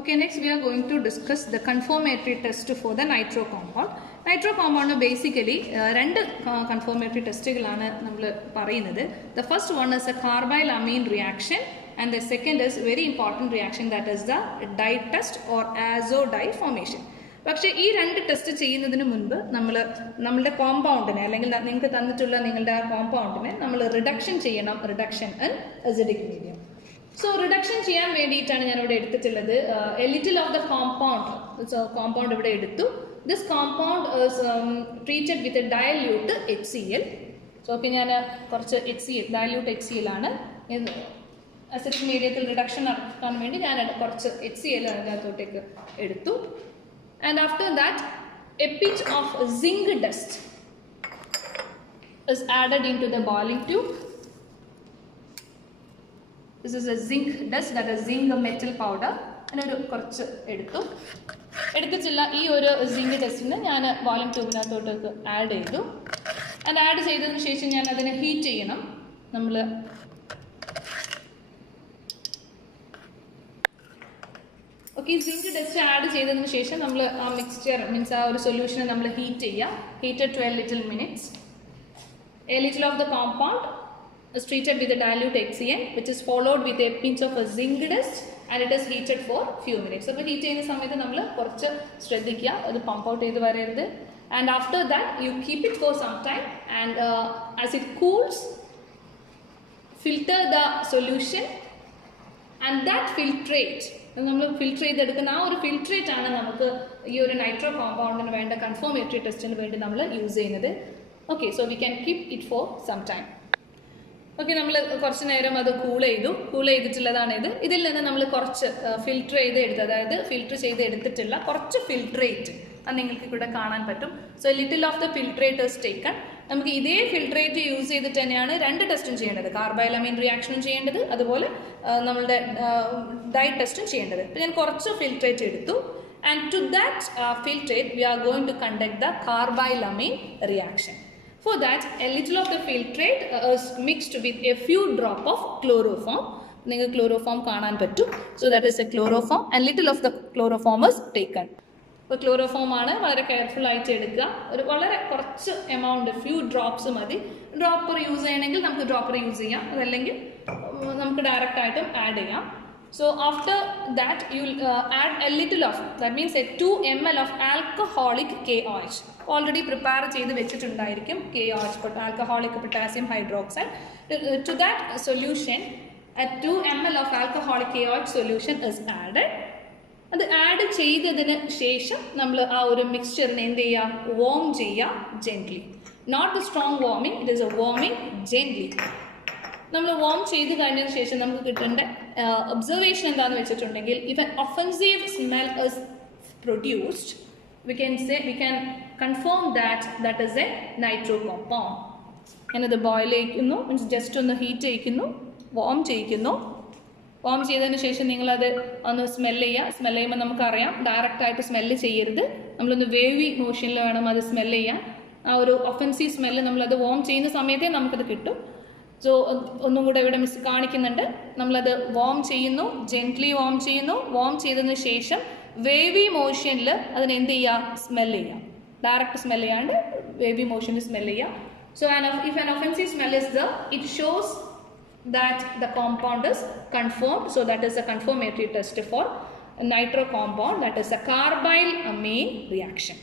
Okay, next we are going to discuss the conformatory test for the nitro compound. Nitro compound basically two conformatory tests. The first one is a carbylamine reaction and the second is very important reaction, that is the dye test or azo-dye formation. പക്ഷേ ഈ രണ്ട് test ചെയ്യുന്നതിന് മുൻപ് നമ്മളുടെ കോമ്പൗണ്ടിനെ അല്ലെങ്കിൽ നിങ്ങൾക്ക് തന്നിട്ടുള്ള നിങ്ങളുടെ ആ കോമ്പൗണ്ടിനെ നമ്മൾ റിഡക്ഷൻ ചെയ്യണം, reduction in acidic medium. So reduction ചെയ്യാൻ വേണ്ടിയിട്ടാണ് ഞാൻ ഇവിടെ എടുത്തിട്ടുള്ളത് A little of the compound. Compound ഇവിടെ എടുത്തു. This compound is treated with dilute HCl. So okay, ഞാൻ കുറച്ച് HCl ഡയല്യൂട്ട് HCl ആണ് അസിഡിക് മീഡിയത്തിൽ റിഡക്ഷൻ നടത്താൻ വേണ്ടി ഞാൻ കുറച്ച് HCl അതിനകത്തോട്ടേക്ക് എടുത്തു. And after that, a pinch of zinc dust is added into the boiling tube. This is a zinc dust, that is zinc metal powder. And കുറച്ച് എടുത്തിട്ടില്ല. ഈ ഒരു zinc dustനെ ഞാൻ boiling ട്യൂബിനകത്തോട്ട് ആഡ് ചെയ്തു. ആൻഡ് ആഡ് ചെയ്തതിന് ശേഷം ഞാൻ അതിനെ ഹീറ്റ് ചെയ്യണം. നമ്മൾ ഓക്കെ, സിങ്ക് ഡസ്റ്റ് ആഡ് ചെയ്തതിന് ശേഷം നമ്മൾ ആ മിക്സ്ചർ മീൻസ് ആ ഒരു സൊല്യൂഷനെ നമ്മൾ ഹീറ്റ് ചെയ്യുക. Heated 12 little minutes. A little of the compound is treated with a dilute HCl, which is followed with a pinch of a zinc dust and it is heated for few minutes. അപ്പോൾ heat ചെയ്യുന്ന സമയത്ത് നമ്മൾ കുറച്ച് ശ്രദ്ധിക്കുക, അത് pump out ചെയ്ത് വരരുത്. And after that you keep it for some time and as it cools filter the solution and that filtrate നമ്മൾ ഫിൽറ്റർ ചെയ്തെടുക്കുന്ന ആ ഒരു ഫിൽട്രേറ്റ് ആണ് നമുക്ക് ഈ ഒരു നൈട്രോ കോമ്പൗണ്ടിന് വേണ്ട കൺഫോമേറ്ററി ടെസ്റ്റിന് വേണ്ടി നമ്മൾ യൂസ് ചെയ്യുന്നത്. Okay, so we can keep it for some time. Okay, നമ്മൾ കുറച്ച് നേരം അത് കൂൾ ചെയ്തിട്ടുള്ളതാണ് ഇത്. ഇതിൽ നിന്ന് നമ്മൾ കുറച്ച് ഫിൽറ്റർ ചെയ്ത് എടുത്ത്, അതായത് ഫിൽറ്റർ ചെയ്ത് എടുത്തിട്ടുള്ള കുറച്ച് ഫിൽട്രേറ്റ് അത് നിങ്ങൾക്ക് ഇവിടെ കാണാൻ പറ്റും. So little of the filtrate is taken. നമുക്ക് ഇതേ ഫിൽട്രേറ്റ് യൂസ് ചെയ്തിട്ട് തന്നെയാണ് രണ്ട് ടെസ്റ്റും ചെയ്യേണ്ടത്. കാർബൈലമീൻ റിയാക്ഷനും ചെയ്യേണ്ടത്, അതുപോലെ നമ്മളുടെ ഡൈ ടെസ്റ്റും ചെയ്യേണ്ടത്. അപ്പോൾ ഞാൻ കുറച്ച് ഫിൽട്രേറ്റ് എടുത്തു. And to that filtrate we are going to conduct the carbylamine reaction. For that, a little of the filtrate is mixed with a few drop of chloroform. നിങ്ങൾക്ക് ക്ലോറോഫോം കാണാൻ പറ്റും. So that is A chloroform and little of the chloroform is taken. ഇപ്പോൾ chloroform ആണ്, വളരെ careful ആയിട്ട് എടുക്കുക. ഒരു വളരെ കുറച്ച് എമൗണ്ട്, ഫ്യൂ ഡ്രോപ്സ് മതി. ഡ്രോപ്പർ യൂസ് ചെയ്യണമെങ്കിൽ നമുക്ക് ഡ്രോപ്പർ യൂസ് ചെയ്യാം, അതല്ലെങ്കിൽ നമുക്ക് ഡയറക്റ്റ് ആയിട്ടും ആഡ് ചെയ്യാം. So after that you will add a little of, that means a 2 ml of alcoholic KOH. Already prepare ചെയ്ത് വെച്ചിട്ടുണ്ടായിരിക്കും KOH, alcoholic potassium hydroxide. To that solution a 2 ml of alcoholic KOH solution is added. അത് add ചെയ്തതിന് ശേഷം നമ്മൾ ആ ഒരു മിക്സ്ചറിനെ എന്ത് ചെയ്യുക, warm ചെയ്യുക gently. Not the strong warming, it is a warming gently. നമ്മൾ വാം ചെയ്ത് കഴിഞ്ഞതിന് ശേഷം നമുക്ക് കിട്ടേണ്ട ഒബ്സർവേഷൻ എന്താണെന്ന് വെച്ചിട്ടുണ്ടെങ്കിൽ, if an offensive smell is produced, we can confirm that is a nitro compound. ഞാനത് ബോയിൽ ചെയ്യിക്കുന്നു, മീൻസ് ജസ്റ്റ് ഒന്ന് ഹീറ്റ് ചെയ്യിക്കുന്നു, വാം ചെയ്യിക്കുന്നു. വാം ചെയ്തതിന് ശേഷം നിങ്ങളത് ഒന്ന് സ്മെല്ല് ചെയ്യുക. സ്മെല്ല് ചെയ്യുമ്പോൾ നമുക്കറിയാം ഡയറക്റ്റായിട്ട് സ്മെല്ല് ചെയ്യരുത്, നമ്മളൊന്ന് വേവി മോഷനിൽ വേണം അത് സ്മെല്ല് ചെയ്യാൻ. ആ ഒരു ഒഫൻസീവ് സ്മെല്ല് നമ്മളത് വാം ചെയ്യുന്ന സമയത്തേ നമുക്കത് കിട്ടും. സോ ഒന്നും കൂടെ ഇവിടെ മിസ് കാണിക്കുന്നുണ്ട്. നമ്മളത് വാം ചെയ്യുന്നു, ജെന്റ്ലി വാം ചെയ്യുന്നു. വാം ചെയ്തതിന് ശേഷം വേവി മോഷനിൽ അതിന് എന്ത് ചെയ്യുക, സ്മെല്ല് ചെയ്യുക. ഡയറക്റ്റ് സ്മെല്ല് ചെയ്യാണ്ട് വേവി മോഷനിൽ സ്മെല്ല് ചെയ്യുക. So if an offensive smell is there, it shows that the compound is conformed. So that is a confirmatory test for a nitro compound, that is a carbylamine reaction.